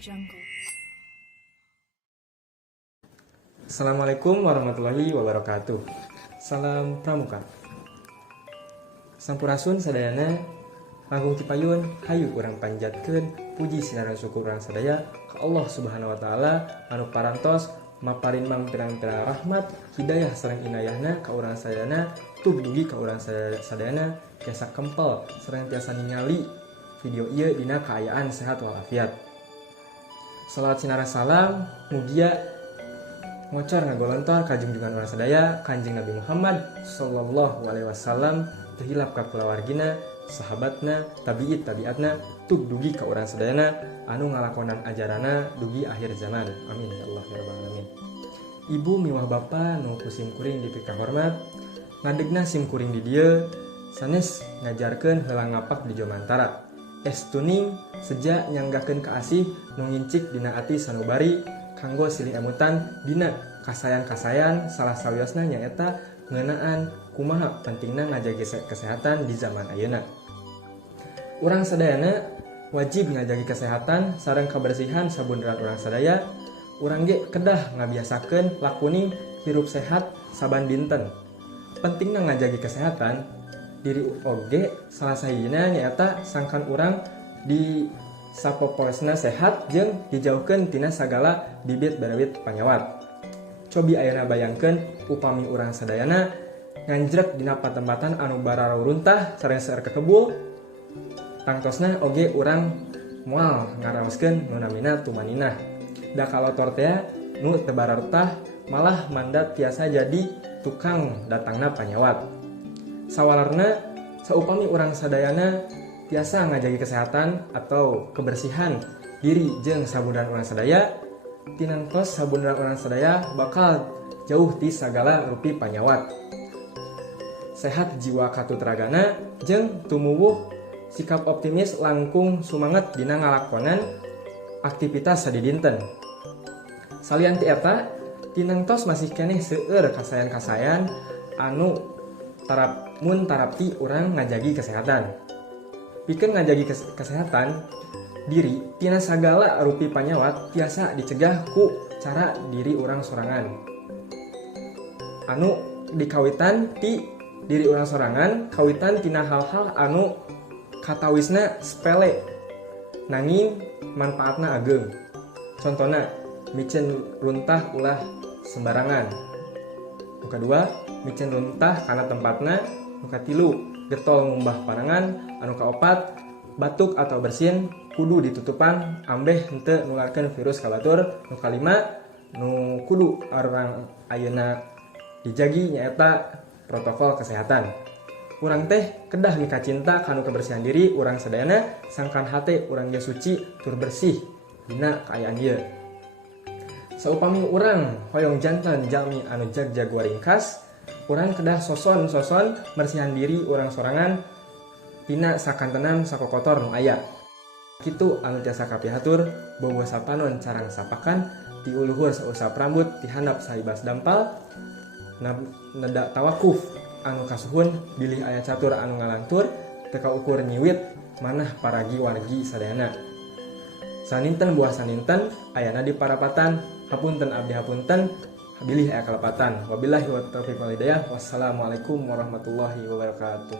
Jungle. Assalamualaikum warahmatullahi wabarakatuh. Salam pramuka. Sampurasun sadayana langkung cipayun hayu urang panjatkeun puji sinaran syukur urang sadaya ka Allah Subhanahu wa taala anu parantos maparin pirang-pirang rahmat hidayah sareng inayahna ka urang sadayana tug dugi ka urang sadayana tiasa kempel sareng tiasa ningali video ieu dina kaayaan sehat walafiat. Salawat sinara salam mugia ngocor ngagolontor ka junjungan urang sadaya Kanjeng Nabi Muhammad sallallahu alaihi wasallam teu hilap ka kulawargina, sahabatna, tabiatna tug dugi ka urang sadayana anu ngalakonan ajarana dugi akhir zaman. Amin ya Allah ya rabbal alamin. Ibu miwah bapa nu sim kuring dipika hormat, ngadegna sim kuring di dieu sanes ngajarkeun heula ngapak di Jomantara. Estuning seja nyanggakeun kaasih nu ngincik dina ati sanubari kanggo silih emutan dina kasayan-kasayan salah sawiosna nyaeta ngeunaan kumaha pentingna ngajagi kesehatan di zaman ayeuna. Urang sadayana wajib ngajagi kesehatan sareng kabersihan sabunderan urang sadaya. Urang ge kedah ngabiasakeun lakuning hirup sehat saban dinten. Pentingna ngajagi kesehatan diri oge salah sahijina nyaeta sangkan urang di sapopoesna sehat jeung dijauhkeun tina sagala bibit berawit panyawat. Cobi ayeuna bayangkeun upami urang sadayana nganjrek dina patempatan anu bararauruntah sareng seueur kekebul, tangtosna oge urang moal ngaraoskeun nu namina tumaninah. Da kalotor teh nu teu bararutah malah mandat tiasa jadi tukang datangna panyawat. Sawalarna saupami urang sadayana tiasa ngajagi kesehatan atau kebersihan diri jeung sabunderan urang sadaya, tinangtos sabunderan urang sadaya bakal jauh ti sagala rupi panyawat. Sehat jiwa katutragana jeung tumuwuh sikap optimis langkung sumanget dina ngalakonan aktivitas sadidinten. Salian ti eta, tinangtos masih keneh seueur kasayan-kasayan anu tarapti urang ngajagi kesehatan. Pikeun ngajagi kesehatan diri tina sagala rupi panyawat tiasa dicegah ku cara diri urang sorangan. Anu dikawitan ti diri urang sorangan kawitan tina hal-hal anu katawisna sepele nanging manfaatna ageung. Contona micen runtah ulah sembarangan. Nu kadua micen runtah kana tempatna. Nu katilu getol ngumbah panangan. Anu kaopat batuk atau bersin kudu ditutupan ambeh henteu nularkeun virus ka batur. Nu kalima nu kudu urang ayeuna dijagi nyaeta protokol kesehatan. Urang teh kedah mika cinta kanu kebersihan diri urang sadayana sangkan hate urang ge suci tur bersih dina kaayaan ieu. Saupami urang hoyong janten jalmi anu jag-jag waringkas, urang kedah soson bersihan diri urang sorangan tina sakantenan sakokotor nu aya. Kitu anu tiasa kapihatur boboh sapanon carang sapakan ti uluhur sausap rambut ti handap saibas dampal nada tawakuf anu kasuhun bilih aya catur anu ngalantur teka ukur nyiwit manah paragi wargi sadayana. Saninten buah saninten ayana di parapatan hapunten abdi hapunten bilih aya kalepatan. Wabillahi wa taufiq wal hidayah. Wassalamualaikum warahmatullahi wabarakatuh.